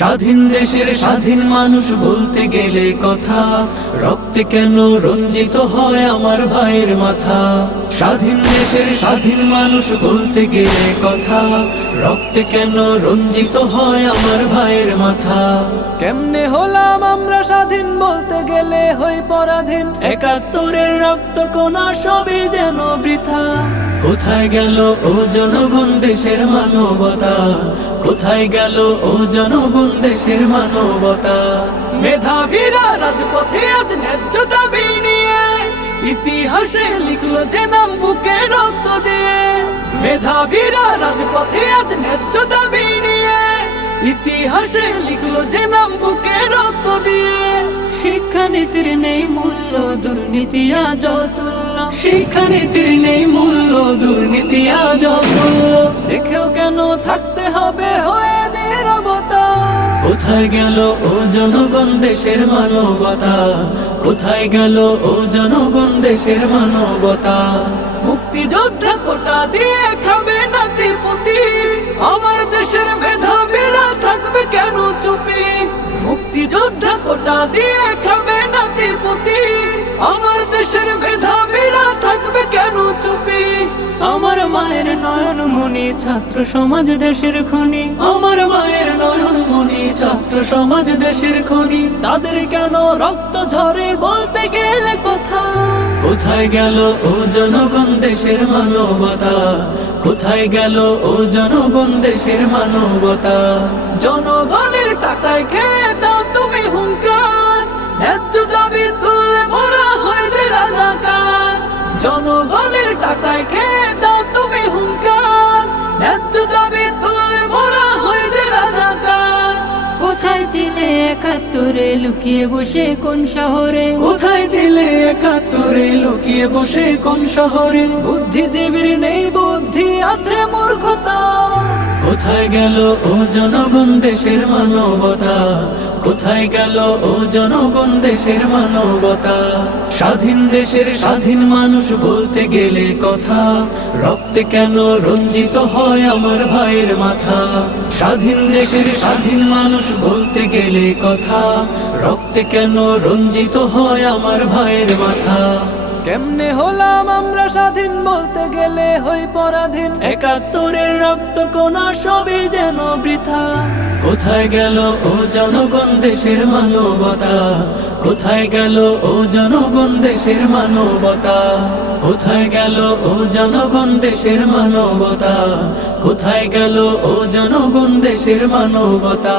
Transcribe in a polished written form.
স্বাধীন দেশের স্বাধীন মানুষ বলতে গেলে কথা, রক্তে কেন রঞ্জিত হয় আমার ভাইয়ের মাথা। স্বাধীন দেশের স্বাধীন মানুষ বলতে গেলে কথা, রক্তে কেন রঞ্জিত হয় আমার ভাইয়ের মাথা। কেমনে হলাম আমরা স্বাধীন, বলতে গেলে হই পরাধীন। একাত্তরের রক্ত কোনা সবই যেন বৃথা। কোথায় গেল ও জনগণ দেশের মানবতা, কোথায় গেল ও জনগণ দেশের মানবতা। মেধাবীরা রাজপথে আজ ন্যায্য দাবি নিয়ে, ইতিহাসে লিখলো যে নাম বুকে রক্ত দিয়ে। মেধাবীরা রাজপথে আজ ন্যায্য দাবি নিয়ে, ইতিহাসে লিখলো যে নাম বুকে রক্ত দিয়ে। শিক্ষানীতির নেই মূল্য, দুর্নীতি আজ অতুল্য। শিক্ষানীতির নেই মূল্য, দুর্নীতি আজ অতুল্য। দেখেও কেন থাকতে হবে হয়ে নীরবতা। কোথায় গেল ও জনগণ দেশের মানবতা, কোথায় গেল ও জনগণ দেশের মানবতা। মুক্তিযোদ্ধা কোটা দিয়ে খাবে নাতি পুতি, আমার দেশের মেধাবীরা থাকবে কেন চুপি। মুক্তিযোদ্ধা কোটা দিয়ে খাবে নাতি পুতি, আমার দেশের মেধাবীরা থাকবে কেন চুপি। আমার মায়ের নয়ন মনি, ছাত্র সমাজ দেশের খনি। আমার মায়ের নয়ন মনি, ছাত্র সমাজ দেশের খনি। তাদের কেন রক্ত ঝরে বলতে গেলে কথা। কোথায় গেল ও জনগণ দেশের মানবতা, কোথায় গেল ও জনগণ দেশের মানবতা। জনগণের টাকায় খেয়ে দাও তুমি হুঙ্কার, ন্যায্য দাবি তুলে মোরা হয় যে রাজাকার। জনগণের টাকায় খেয়ে দাও তুমি হুঙ্কার, ন্যায্য দাবি তুলে মোরা হয় যে রাজাকার। কোথায় ছিলে একাত্তরে লুকিয়ে বসে কোন শহরে। কোথায় ছিলে একাত্তরে লুকিয়ে বসে কোন শহরে। বুদ্ধিজীবীর নেই বুদ্ধি, আছে মূর্খতা। কোথায় গেল ও জনগণ দেশের মানবতা, কোথায় গেল ও জনগণ দেশের মানবতা। স্বাধীন দেশের স্বাধীন মানুষ বলতে গেলে কথা, রক্তে কেন রঞ্জিত হয় আমার ভাইয়ের মাথা। স্বাধীন দেশের স্বাধীন মানুষ বলতে গেলে কথা, রক্তে কেন রঞ্জিত হয় আমার ভাইয়ের মাথা। কেমনে হলাম আমরা স্বাধীন, বলতে গেলে হই পরাধীন। একাত্তরের রক্ত কোনা সবই যেন বৃথা। কোথায় গেল ও জনগণ দেশের মানবতা, কোথায় গেল ও জনগণ দেশের মানবতা। কোথায় গেল ও জনগণ দেশের মানবতা, কোথায় গেল ও জনগণ দেশের মানবতা।